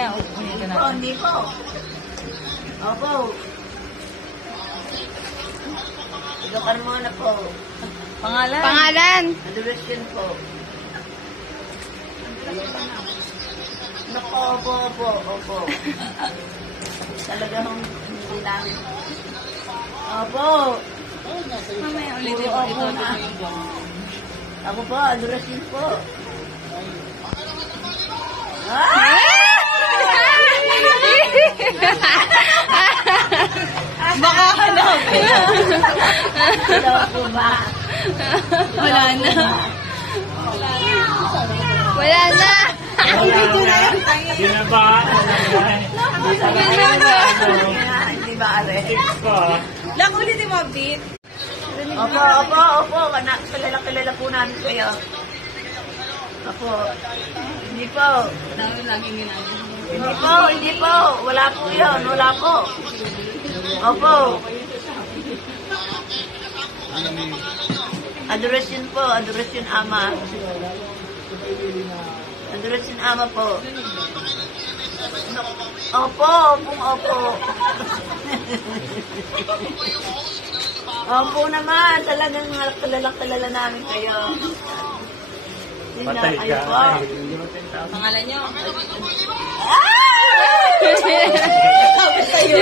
mamaya ulitin natin. Hindi po. Opo. Ilukan muna po. Pangalan? Pangalan? Adoration po. Naku, opo. Talagang hindi namin. Opo. Mamaya ulitin mo. Ito na. Ako po, adoration po. Baka hanap. Hello po ba? Wala na. Wala na. Yun na ba? Hindi ba, are? Lang ulitin mo, update. Opo. Kilala po namin kayo. Opo. Hindi po. Dami laging ginagawa. Hindi po. Wala po yun. Wala po. Opo. Adoration po. Adoration Ama. Adoration Ama po. Opo. Opo naman. Talagang kilala namin kayo. Patay Kayo ka. po. Pangalan nyo? Sabi sa'yo.